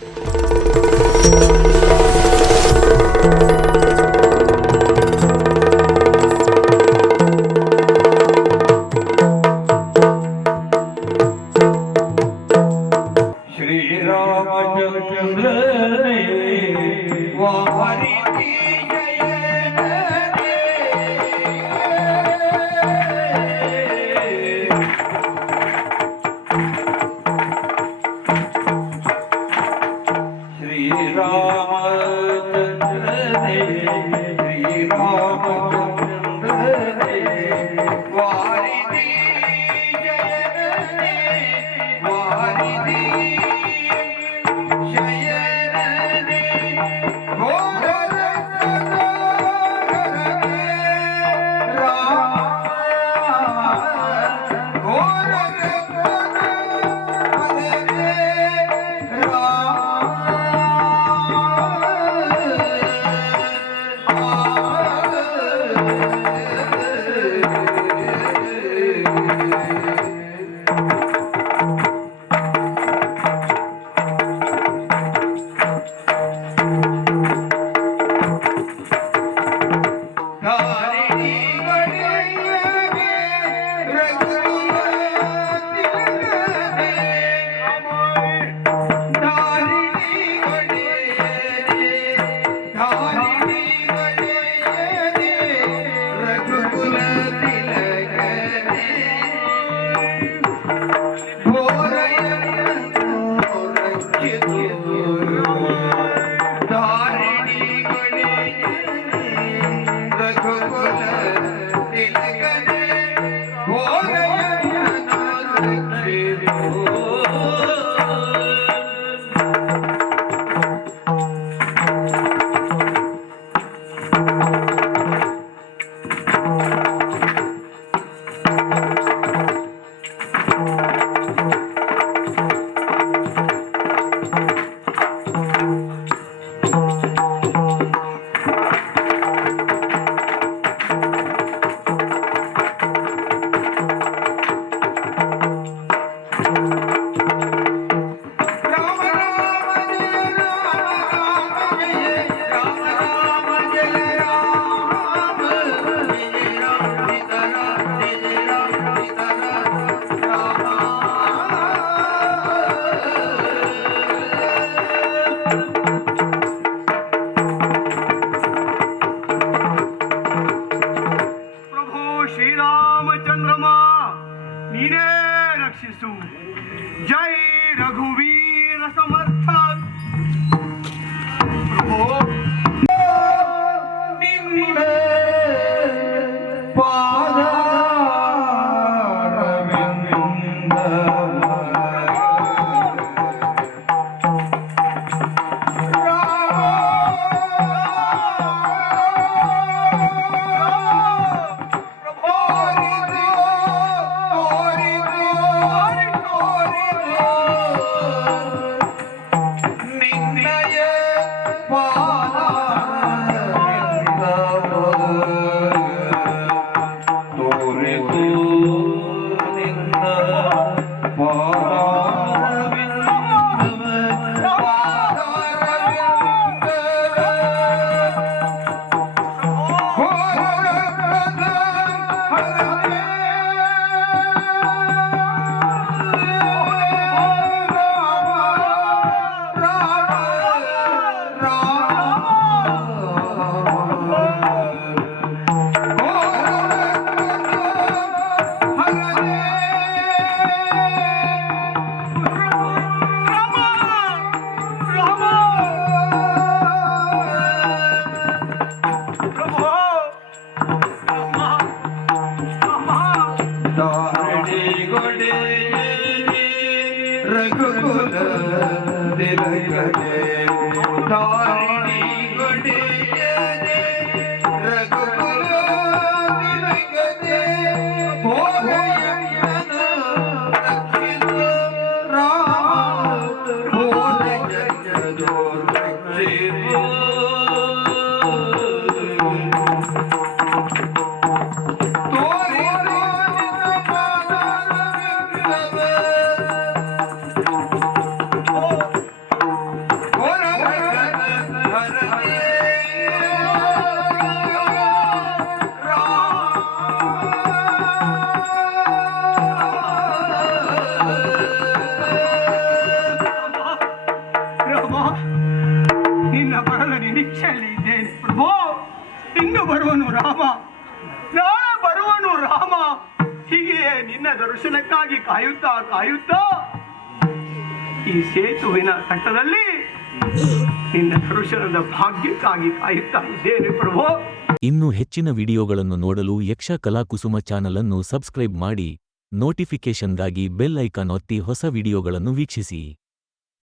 Música Oh, Thank you. श्रीरामचन्द्रमा नीने रक्षिसु। जय रघुवीर समर्थ प्रभो। திலகதே தாரிணி கொடியதே ரகுகுல திலகதே போகையன ரக்ஷித ராம் போதஜஜதோர் ரக்ஷித ರಾಮ. ನಾಳೆ ಬರುವನು ರಾಮ. ಹೀಗೆ ನಿನ್ನ ದರ್ಶನಕ್ಕಾಗಿ ಕಾಯುತ್ತಾ ಕಾಯುತ್ತಾ ಈ ಸೇತುವಿನ ತಟ್ಟದಲ್ಲಿ ನಿನ್ನ ದರ್ಶನದ ಭಾಗ್ಯಕ್ಕಾಗಿ ಕಾಯುತ್ತಾ ಇದ್ದೇನೆ ಪ್ರಭು. ಇನ್ನು ಹೆಚ್ಚಿನ ವಿಡಿಯೋಗಳನ್ನು ನೋಡಲು ಯಕ್ಷ ಕಲಾಕುಸುಮ ಚಾನಲ್ ಅನ್ನು ಸಬ್ಸ್ಕ್ರೈಬ್ ಮಾಡಿ, ನೋಟಿಫಿಕೇಷನ್ಗಾಗಿ ಬೆಲ್ ಐಕಾನ್ ಒತ್ತಿ ಹೊಸ ವಿಡಿಯೋಗಳನ್ನು ವೀಕ್ಷಿಸಿ.